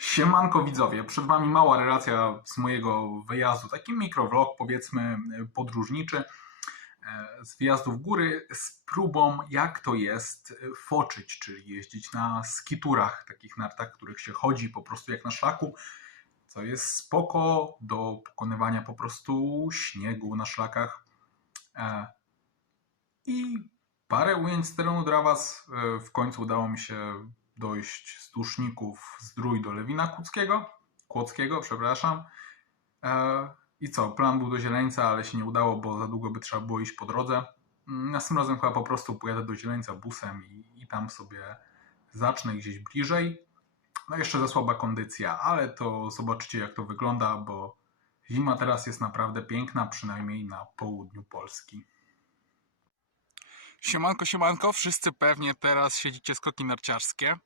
Siemanko widzowie, przed Wami mała relacja z mojego wyjazdu, taki mikrowlog powiedzmy podróżniczy e, z wyjazdu w góry z próbą jak to jest foczyć, czyli jeździć na skiturach, takich nartach, których się chodzi po prostu jak na szlaku, co jest spoko do pokonywania po prostu śniegu na szlakach. E, I parę ujęć z terenu dla Was. E, W końcu udało mi się dojść z Duszników z Drój do Lewina Kłodzkiego, Kłodzkiego, przepraszam. E, I co, plan był do Zieleńca, ale się nie udało, bo za długo by trzeba było iść po drodze. Mm, Następnym razem chyba po prostu pojadę do Zieleńca busem i, i tam sobie zacznę gdzieś bliżej. No jeszcze za słaba kondycja, ale to zobaczycie jak to wygląda, bo zima teraz jest naprawdę piękna, przynajmniej na południu Polski. Siemanko, siemanko, wszyscy pewnie teraz siedzicie skoki narciarskie,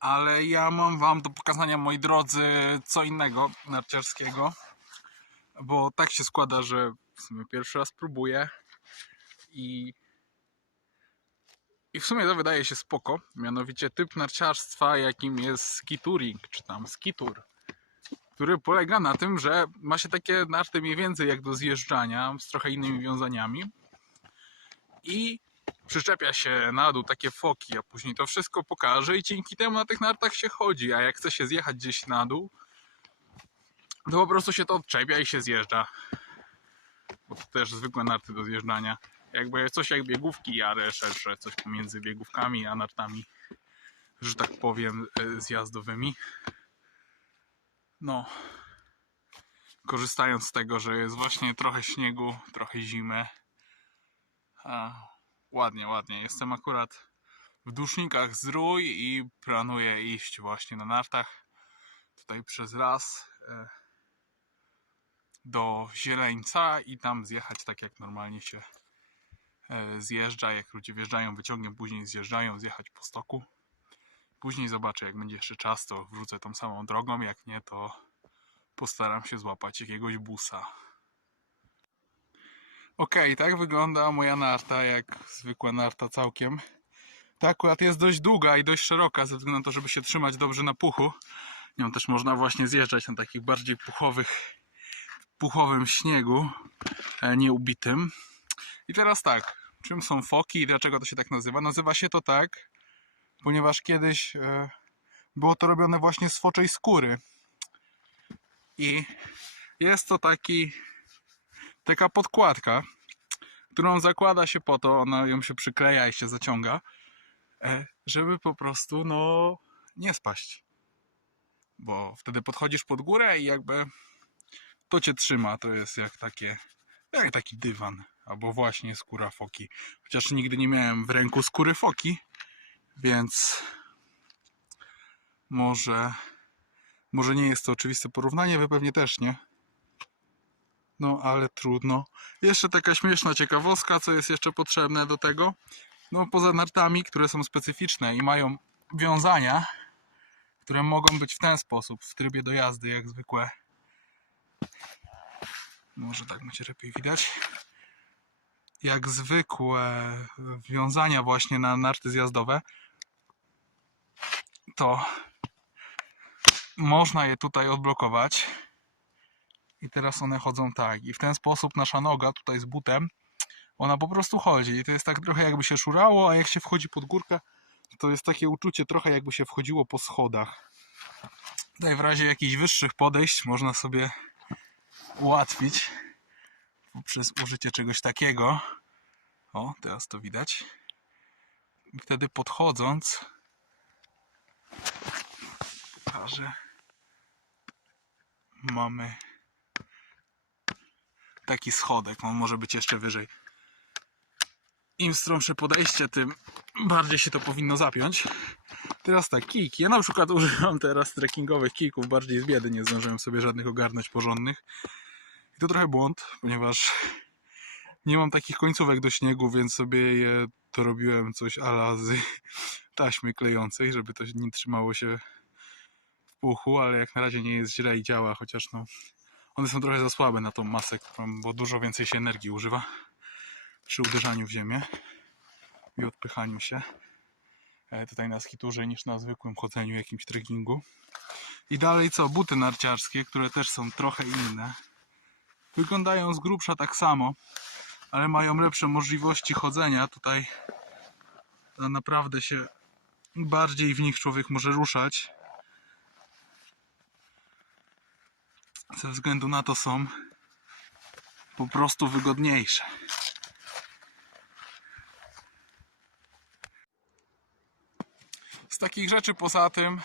ale ja mam wam do pokazania, moi drodzy, co innego narciarskiego, bo tak się składa, że w sumie pierwszy raz próbuję i i w sumie to wydaje się spoko, mianowicie typ narciarstwa, jakim jest skituring, czy tam skitur, który polega na tym, że ma się takie narty mniej więcej jak do zjeżdżania, z trochę innymi wiązaniami i przyczepia się na dół takie foki, a później to wszystko pokaże i dzięki temu na tych nartach się chodzi, a jak chce się zjechać gdzieś na dół, to po prostu się to odczepia i się zjeżdża. Bo to też zwykłe narty do zjeżdżania. Jakby coś jak biegówki, ale szersze, coś pomiędzy biegówkami a nartami, że tak powiem, e, zjazdowymi. No. Korzystając z tego, że jest właśnie trochę śniegu, trochę zimy. A, ładnie, ładnie. Jestem akurat w dusznikach z Rój i planuję iść właśnie na nartach tutaj przez las e, do Zieleńca i tam zjechać tak jak normalnie się e, zjeżdża, jak ludzie wjeżdżają wyciągiem, później zjeżdżają, zjechać po stoku. Później zobaczę, jak będzie jeszcze czas, to wrócę tą samą drogą, jak nie, to postaram się złapać jakiegoś busa. Okej, tak wygląda moja narta, jak zwykła narta całkiem. Ta akurat jest dość długa i dość szeroka, ze względu na to, żeby się trzymać dobrze na puchu. Nią też można właśnie zjeżdżać na takich bardziej puchowych, puchowym śniegu, e, nieubitym. I teraz tak, czym są foki i dlaczego to się tak nazywa? Nazywa się to tak, ponieważ kiedyś e, było to robione właśnie z foczej skóry. I jest to taki taka podkładka, którą zakłada się po to, ona ją się przykleja i się zaciąga, e, żeby po prostu no nie spaść. Bo wtedy podchodzisz pod górę i jakby to cię trzyma, to jest jak takie jak taki dywan, albo właśnie skóra foki. Chociaż nigdy nie miałem w ręku skóry foki, więc może może nie jest to oczywiste porównanie, wy pewnie też nie. No ale trudno. Jeszcze taka śmieszna ciekawostka, co jest jeszcze potrzebne do tego. No poza nartami, które są specyficzne i mają wiązania, które mogą być w ten sposób, w trybie do jazdy, jak zwykłe. Może tak będzie lepiej widać. Jak zwykłe wiązania właśnie na narty zjazdowe, to można je tutaj odblokować. I teraz one chodzą tak. I w ten sposób nasza noga tutaj z butem, ona po prostu chodzi. I to jest tak trochę jakby się szurało, a jak się wchodzi pod górkę, to jest takie uczucie trochę jakby się wchodziło po schodach. Tutaj w razie jakichś wyższych podejść można sobie ułatwić poprzez użycie czegoś takiego. O, teraz to widać. I wtedy podchodząc, pokażę, mamy taki schodek, on może być jeszcze wyżej. Im stromsze podejście, tym bardziej się to powinno zapiąć. Teraz tak, kijki. Ja na przykład używam teraz trekkingowych kijków, bardziej z biedy, nie zdążyłem sobie żadnych ogarnąć porządnych. I to trochę błąd, ponieważ nie mam takich końcówek do śniegu, więc sobie je to robiłem coś ala z taśmy klejącej, żeby to nie trzymało się w puchu, ale jak na razie nie jest źle i działa, chociaż no one są trochę za słabe na tą masę, bo dużo więcej się energii używa przy uderzaniu w ziemię i odpychaniu się e, tutaj na skiturze niż na zwykłym chodzeniu jakimś trekkingu. I dalej co? Buty narciarskie, które też są trochę inne. Wyglądają z grubsza tak samo, ale mają lepsze możliwości chodzenia. Tutaj naprawdę się bardziej w nich człowiek może ruszać. Ze względu na to są po prostu wygodniejsze. Z takich rzeczy poza tym,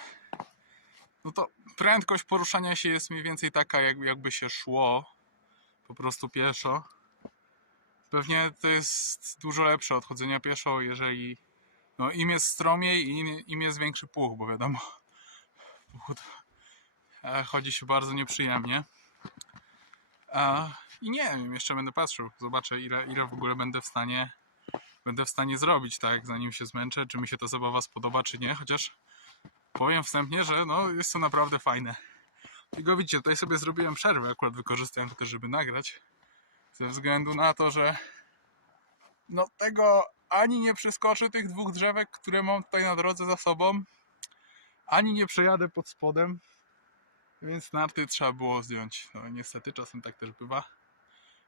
no to prędkość poruszania się jest mniej więcej taka, jak, jakby się szło po prostu pieszo. Pewnie to jest dużo lepsze od chodzenia pieszo, jeżeli no, im jest stromiej i im, jest większy puch, bo wiadomo, puch, chodzi się bardzo nieprzyjemnie. A, I nie wiem, jeszcze będę patrzył, zobaczę ile, ile w ogóle będę w stanie będę w stanie zrobić, tak, zanim się zmęczę, czy mi się ta zabawa spodoba, czy nie, chociaż powiem wstępnie, że no, jest to naprawdę fajne. Tylko widzicie, tutaj sobie zrobiłem przerwę, akurat wykorzystałem to żeby nagrać, ze względu na to, że no tego ani nie przeskoczę tych dwóch drzewek, które mam tutaj na drodze za sobą, ani nie przejadę pod spodem, więc narty trzeba było zdjąć. No niestety czasem tak też bywa,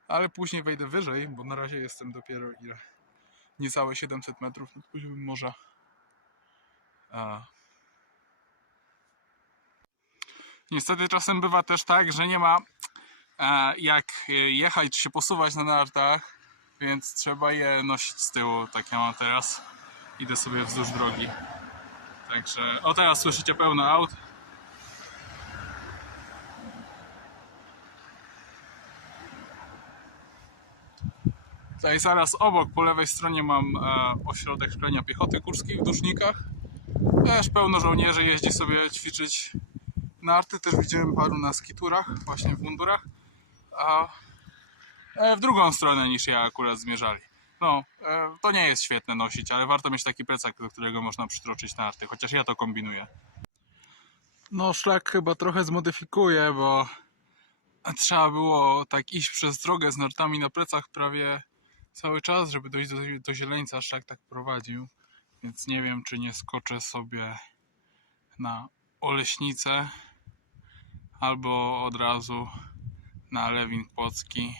ale później wejdę wyżej, bo na razie jestem dopiero ile? Niecałe 700 metrów nad poziomem morza. A. Niestety czasem bywa też tak, że nie ma e, jak e, jechać czy się posuwać na nartach, więc trzeba je nosić z tyłu, tak ja mam teraz. Idę sobie wzdłuż drogi. Także, o teraz słyszycie pełno aut. Tutaj zaraz obok, po lewej stronie mam e, ośrodek szkolenia piechoty górskiej w Dusznikach. Też pełno żołnierzy jeździ sobie ćwiczyć narty. Też widziałem paru na skiturach, właśnie w mundurach. A e, w drugą stronę niż ja akurat zmierzali. No, e, to nie jest świetne nosić, ale warto mieć taki plecak, do którego można przytroczyć narty, chociaż ja to kombinuję. No, szlak chyba trochę zmodyfikuję, bo trzeba było tak iść przez drogę z nartami na plecach prawie cały czas, żeby dojść do, do zieleńca, szlak tak prowadził. Więc nie wiem, czy nie skoczę sobie na Oleśnicę albo od razu na Lewin Płocki.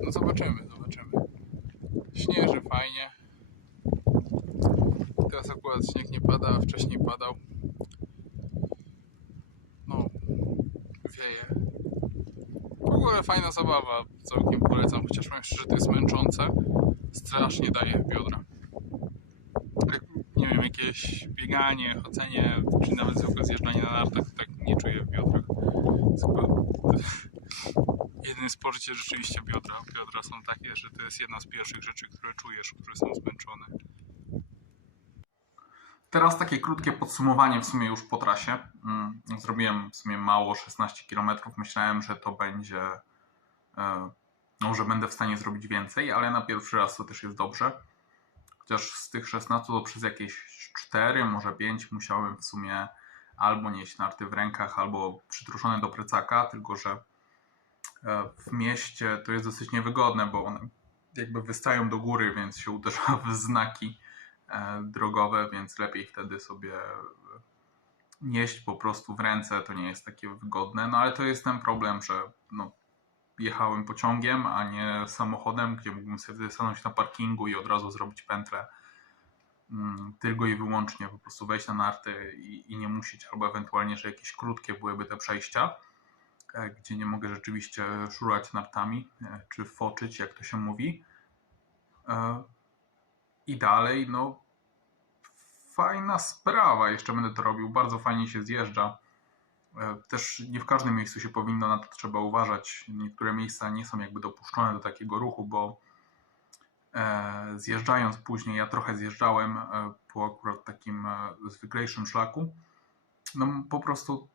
No zobaczymy, zobaczymy. Śnieży fajnie. Teraz akurat śnieg nie pada, a wcześniej padał. No, wieje. W ogóle fajna zabawa, całkiem polecam, chociaż powiem szczerze, to jest męczące. Strasznie daje w biodra. Nie wiem, jakieś bieganie, chodzenie, czy nawet zwykłe zjeżdżanie na nartach, tak nie czuję w biodrach. Sport, gdzie rzeczywiście biodra, biodra są takie, że to jest jedna z pierwszych rzeczy, które czujesz, które są zmęczone. Teraz takie krótkie podsumowanie w sumie już po trasie. Mm, Zrobiłem w sumie mało, 16 km. Myślałem, że to będzie, e, no, że będę w stanie zrobić więcej, ale na pierwszy raz to też jest dobrze. Chociaż z tych 16 to przez jakieś 4, może 5 musiałem w sumie albo nieść narty w rękach, albo przytruszone do plecaka, tylko że e, w mieście to jest dosyć niewygodne, bo one jakby wystają do góry, więc się uderza w znaki drogowe, więc lepiej wtedy sobie nieść po prostu w ręce, to nie jest takie wygodne. No ale to jest ten problem, że no, jechałem pociągiem, a nie samochodem, gdzie mógłbym sobie stanąć na parkingu i od razu zrobić pętlę. Mm, Tylko i wyłącznie po prostu wejść na narty i, i nie musieć, albo ewentualnie, że jakieś krótkie byłyby te przejścia, e, gdzie nie mogę rzeczywiście szurać nartami, e, czy foczyć, jak to się mówi. I dalej, no fajna sprawa, jeszcze będę to robił, bardzo fajnie się zjeżdża. E, Też nie w każdym miejscu się powinno na to trzeba uważać. Niektóre miejsca nie są jakby dopuszczone do takiego ruchu, bo e, zjeżdżając później, ja trochę zjeżdżałem e, po akurat takim zwyklejszym szlaku. No po prostu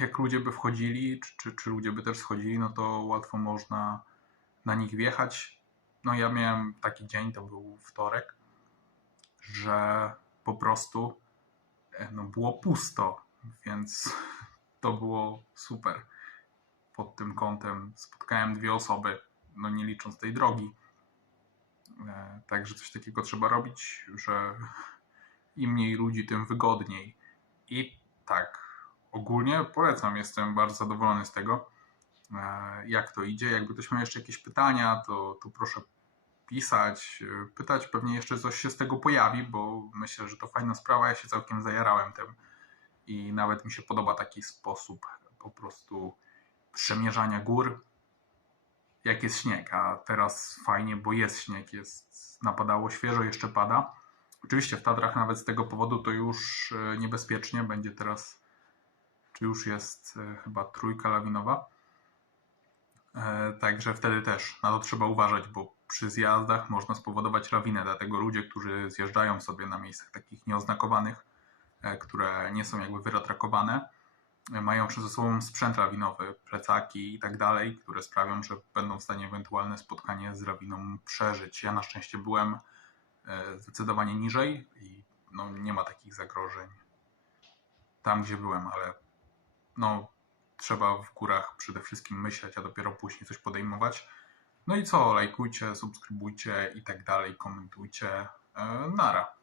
jak ludzie by wchodzili, czy, czy, czy ludzie by też schodzili, no to łatwo można na nich wjechać. No ja miałem taki dzień, to był wtorek, że po prostu e, no, było pusto, więc to było super. Pod tym kątem spotkałem dwie osoby, no nie licząc tej drogi. E, Także coś takiego trzeba robić, że im mniej ludzi, tym wygodniej. I tak, ogólnie polecam, jestem bardzo zadowolony z tego, e, jak to idzie. Jakby ktoś miał jeszcze jakieś pytania, to, to proszę pisać, e, pytać, pewnie jeszcze coś się z tego pojawi, bo myślę, że to fajna sprawa, ja się całkiem zajarałem tym i nawet mi się podoba taki sposób po prostu przemierzania gór, jak jest śnieg, a teraz fajnie, bo jest śnieg, jest, napadało świeżo, jeszcze pada. Oczywiście w Tatrach nawet z tego powodu to już e, niebezpiecznie, będzie teraz, czy już jest e, chyba trójka lawinowa. Także wtedy też na to trzeba uważać, bo przy zjazdach można spowodować lawinę, dlatego ludzie, którzy zjeżdżają sobie na miejscach takich nieoznakowanych, e, które nie są jakby wyratrakowane, e, mają przy sobą sprzęt lawinowy, plecaki i tak dalej, które sprawią, że będą w stanie ewentualne spotkanie z lawiną przeżyć. Ja na szczęście byłem e, zdecydowanie niżej i no, nie ma takich zagrożeń tam, gdzie byłem, ale no, trzeba w górach przede wszystkim myśleć, a dopiero później coś podejmować. No i co, lajkujcie, subskrybujcie i tak dalej, komentujcie. E, Nara.